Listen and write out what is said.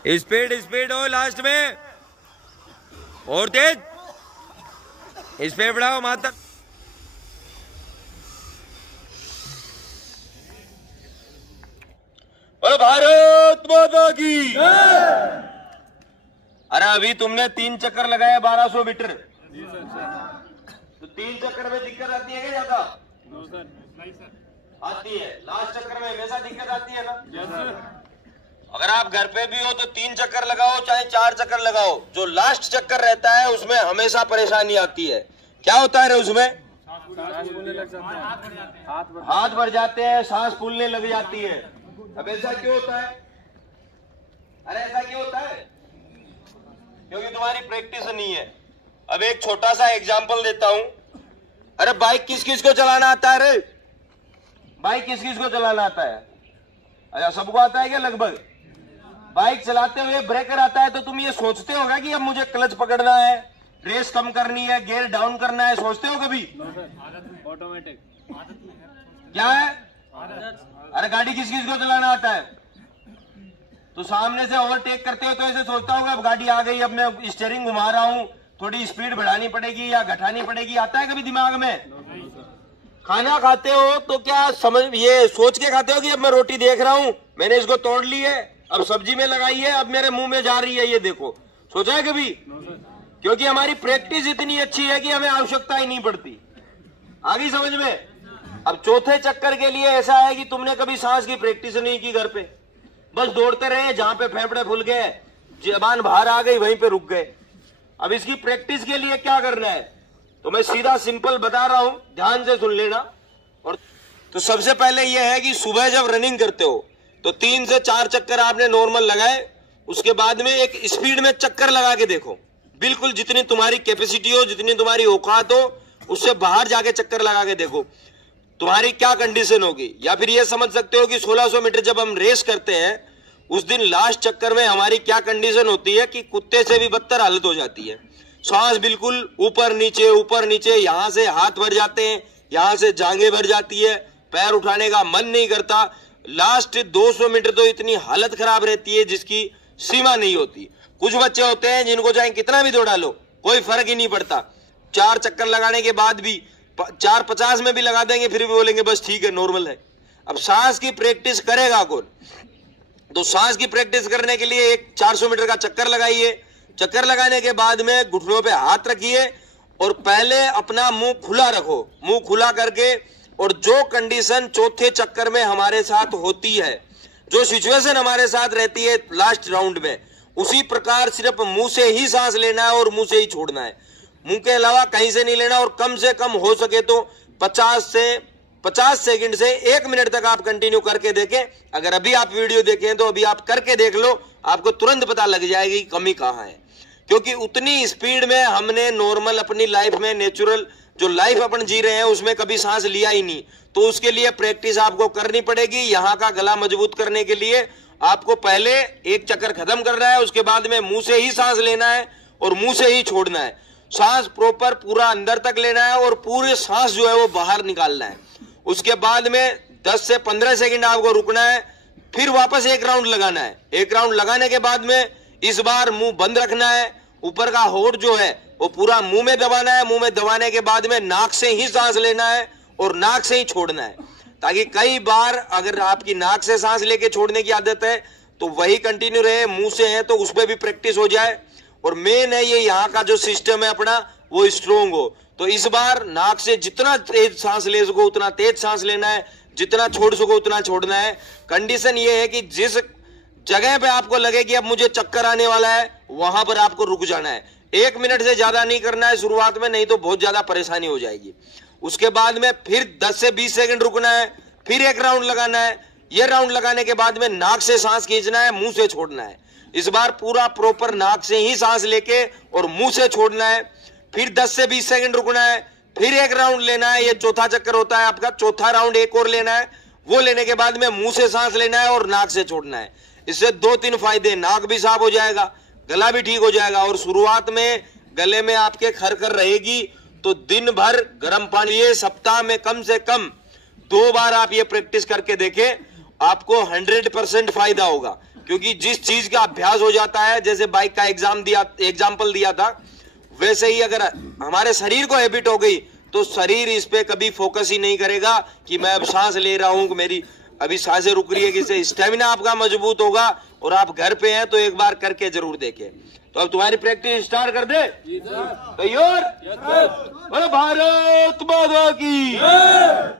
Speed speed हो last में, और तेज स्पीड बढ़ाओ माता। और भारत माता की। अरे अभी तुमने 3 चक्कर लगाए 1200 मीटर, तो 3 चक्कर में दिक्कत आती है क्या ज्यादा? आती है। लास्ट चक्कर में हमेशा दिक्कत आती है ना? अगर आप घर पे भी हो तो 3 चक्कर लगाओ चाहे 4 चक्कर लगाओ, जो लास्ट चक्कर रहता है उसमें हमेशा परेशानी आती है। क्या होता है उसमें? हाथ भर जाते हैं, सांस फूलने लग जाती है। अब ऐसा क्यों होता है? अरे ऐसा क्यों होता है? क्योंकि तुम्हारी प्रैक्टिस नहीं है। अब एक छोटा सा एग्जांपल देता हूं। अरे बाइक किस किस को चलाना आता है? रे बाइक किस किस को चलाना आता है? अच्छा सबको आता है क्या? लगभग। बाइक चलाते हुए ब्रेकर आता है तो तुम ये सोचते होगा कि अब मुझे क्लच पकड़ना है, रेस कम करनी है, गियर डाउन करना है, सोचते हो कभी? ऑटोमेटिक क्या है? अरे गाड़ी किस किस को चलाना आता है? तो सामने से ओवरटेक करते हो तो ऐसे सोचता होगा अब गाड़ी आ गई, अब मैं स्टीयरिंग घुमा रहा हूं, थोड़ी स्पीड बढ़ानी पड़ेगी या घटानी पड़ेगी। आता है कभी दिमाग में? खाना खाते हो तो क्या समझ ये सोच के खाते हो कि अब मैं रोटी देख रहा हूं, मैंने इसको तोड़ ली है, अब सब्जी में लगाई है, अब मेरे मुंह में जा रही है, ये देखो। सोचा है कभी? क्योंकि हमारी प्रैक्टिस इतनी अच्छी है कि हमें आवश्यकता ही नहीं पड़ती। आ गई समझ में? अब चौथे चक्कर के लिए ऐसा है कि तुमने कभी सांस की प्रैक्टिस नहीं की घर पे, बस दौड़ते रहे, जहां पे फेफड़े फूल गए, जबान बाहर आ गई, वहीं पे रुक गए। अब इसकी प्रैक्टिस के लिए क्या करना है तो मैं सीधा सिंपल बता रहा हूं, ध्यान से सुन लेना। और तो सबसे पहले यह है कि सुबह जब रनिंग करते हो तो 3 से 4 चक्कर आपने नॉर्मल लगाए, उसके बाद में एक स्पीड में चक्कर लगा के देखो, बिल्कुल जितनी तुम्हारी कैपेसिटी हो, जितनी तुम्हारी औकात हो, उससे बाहर जाके चक्कर लगा के देखो तुम्हारी क्या कंडीशन होगी। या फिर ये समझ सकते हो कि 1600 मीटर जब हम रेस करते हैं उस दिन लास्ट चक्कर में हमारी क्या कंडीशन होती है कि कुत्ते से भी बदतर हालत हो जाती है। सांस बिल्कुल ऊपर नीचे, यहां से हाथ भर जाते हैं, यहां से जांघें भर जाती है, पैर उठाने का मन नहीं करता। लास्ट 200 मीटर तो इतनी हालत खराब रहती है जिसकी सीमा नहीं होती। कुछ बच्चे होते हैं जिनको चाहे कितना भी दौड़ा लो कोई फर्क ही नहीं पड़ता, 4 चक्कर लगाने के बाद भी 4:50 में भी लगा देंगे फिर भी बोलेंगे बस ठीक है नॉर्मल है। अब सांस की प्रैक्टिस करेगा कौन? तो सांस की प्रैक्टिस करने के लिए एक 400 मीटर का चक्कर लगाइए। चक्कर लगाने के बाद में घुटनों पे हाथ रखिए और पहले अपना मुंह खुला रखो, मुंह खुला करके, और जो कंडीशन चौथे चक्कर में हमारे साथ होती है, जो सिचुएशन हमारे साथ रहती है लास्ट राउंड में, उसी प्रकार सिर्फ मुंह से ही सांस लेना है और मुंह से ही छोड़ना है, मुंह के अलावा कहीं से नहीं लेना। और कम से कम हो सके तो 50 सेकंड से 1 मिनट तक आप कंटिन्यू करके देखें। अगर अभी आप वीडियो देखें तो अभी आप करके देख लो, आपको तुरंत पता लग जाएगी कि कमी कहां है। क्योंकि उतनी स्पीड में हमने नॉर्मल अपनी लाइफ में, नेचुरल जो लाइफ अपन जी रहे हैं उसमें कभी सांस लिया ही नहीं। तो उसके लिए प्रैक्टिस आपको करनी पड़ेगी। यहां का गला मजबूत करने के लिए आपको पहले एक चक्कर खत्म करना है, उसके बाद में मुंह से ही सांस लेना है और मुंह से ही छोड़ना है। सांस प्रॉपर पूरा अंदर तक लेना है और पूरे सांस जो है वो बाहर निकालना है। उसके बाद में 10 से 15 सेकंड आपको रुकना है, फिर वापस एक राउंड लगाना है। एक राउंड लगाने के बाद में इस बार मुंह बंद रखना है, ऊपर का होठ जो है वो पूरा मुंह में दबाना है। मुंह में दबाने के बाद में नाक से ही सांस लेना है और नाक से ही छोड़ना है, ताकि कई बार अगर आपकी नाक से सांस लेके छोड़ने की आदत है तो वही कंटिन्यू रहे, मुंह से है तो उस पर भी प्रैक्टिस हो जाए। और मेन है ये यहाँ का जो सिस्टम है अपना वो स्ट्रोंग हो। तो इस बार नाक से जितना तेज सांस ले सको उतना तेज सांस लेना है, जितना छोड़ सको उतना छोड़ना है। कंडीशन ये है कि जिस जगह पे आपको लगे कि अब मुझे चक्कर आने वाला है वहां पर आपको रुक जाना है। 1 मिनट से ज्यादा नहीं करना है शुरुआत में, नहीं तो बहुत ज्यादा परेशानी हो जाएगी। उसके बाद में फिर 10 से 20 सेकंड रुकना है, फिर एक राउंड लगाना है। यह राउंड लगाने के बाद में नाक से सांस खींचना है, मुंह से छोड़ना है। इस बार पूरा प्रॉपर नाक से ही सांस लेके और मुंह से छोड़ना है। फिर 10 से 20 सेकंड रुकना है, फिर एक राउंड लेना है। ये चौथा चक्कर होता है आपका, चौथा राउंड एक और लेना है। वो लेने के बाद में मुंह से सांस लेना है और नाक से छोड़ना है। इससे 2-3 फायदे, नाक भी साफ हो जाएगा, गला भी ठीक हो जाएगा। और शुरुआत में गले में आपके खरखर रहेगी तो दिन भर गर्म पानी, ये सप्ताह में कम से कम 2 बार आप ये प्रैक्टिस करके देखें, आपको 100% फायदा होगा। क्योंकि जिस चीज का अभ्यास हो जाता है, जैसे बाइक का एग्जाम्पल दिया था, वैसे ही अगर हमारे शरीर को हैबिट हो गई तो शरीर इस पे कभी फोकस ही नहीं करेगा कि मैं अब सांस ले रहा हूं, मेरी अभी सांसें रुक रही है। किससे स्टेमिना आपका मजबूत होगा। और आप घर पे हैं तो एक बार करके जरूर देखें। तो अब तुम्हारी प्रैक्टिस स्टार्ट कर दे। तैयार? भारत माता की